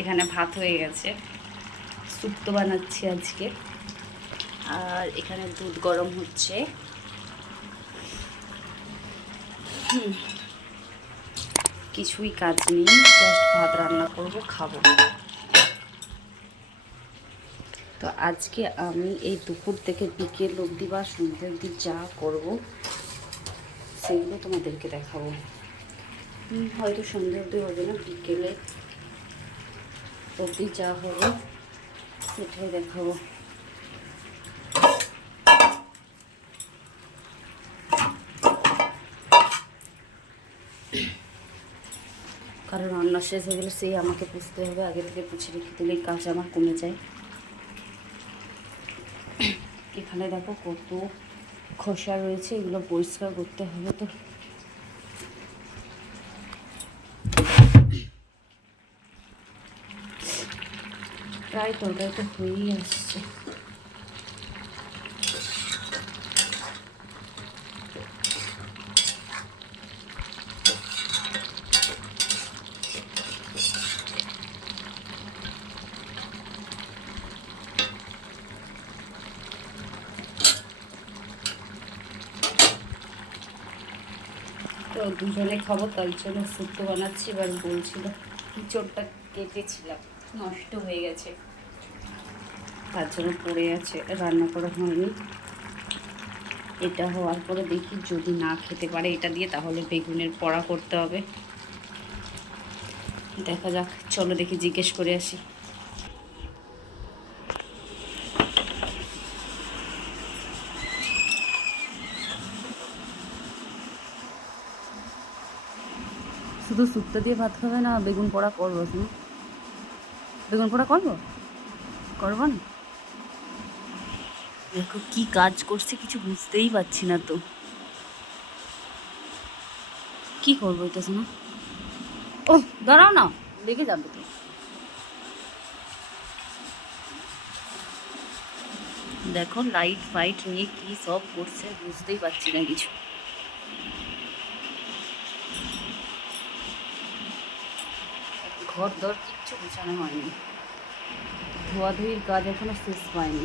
এখানে ভাত হয়ে গেছে, শুক্তো বানাচ্ছি আজকে। আর এখানে দুধ গরম হচ্ছে। কিছুই কাজ নেই, জাস্ট ভাত রান্না করব, খাবো। তো আজকে আমি এই দুপুর থেকে বিকেল অবধি বা সন্ধ্যে অবধি যা করব সেগুলো তোমাদেরকে দেখাবো। হয়তো সন্ধ্যে অবধি হবে না, বিকেলে অবধি যা হবে সেটাই দেখাবো। কারণ রান্না শেষ হয়ে গেলে সেই আমাকে পুষতে হবে, আগে থেকে পুছে রেখে দিলেই কাজ আমার কমে যায়। এখানে দেখো কত খোসা রয়েছে, এগুলো পরিষ্কার করতে হবে। তো প্রায় তরকারিটা হয়েই আসছে। তো দুজনে খাবো, তাই জন্য শুক্তো বানাচ্ছি। এবার বলছিল ইঁচড়টা কেটেছিলাম, নষ্ট হয়ে গেছে, তার জন্য পড়ে আছে, রান্না করা হয়নি। এটা হওয়ার পরে দেখি যদি না খেতে পারে এটা দিয়ে, তাহলে বেগুনের বড়া করতে হবে। দেখা যাক, চলো দেখি জিজ্ঞেস করে আসি। শুধু শুক্তো দিয়ে ভাত খাবে না, বেগুন পোড়া করবো? তুমি বেগুন পোড়া করবো? করবো না? দেখো কি কাজ করছে, কিছু বুঝতেই পারছি না তো। কি করবো এটা শোনা? ও দাঁড়াও না, লেগে যাবে তো। দেখো লাইট ফাইট নিয়ে কি সব করছে, বুঝতেই পারছি না কিছু। ঘর দর কিচ্ছু গোছানো হয়নি, ধোয়াধুয়ির কাজ এখনো শেষ হয়নি।